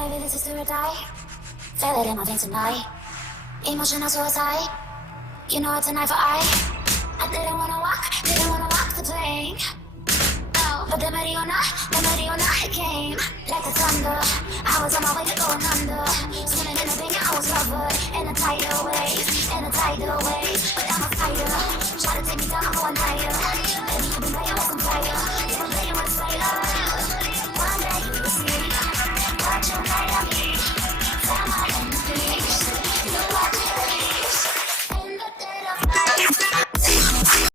Baby, this is do or die. Feel it in my veins tonight. Emotional suicide. You know it's an eye for eye. I didn't wanna walk the plank. No, but the Mariona, it came like the thunder. I was on my way to going under. Swimming in the thing, I was covered in a tidal wave, But I'm a fighter. Try to take me down, I'm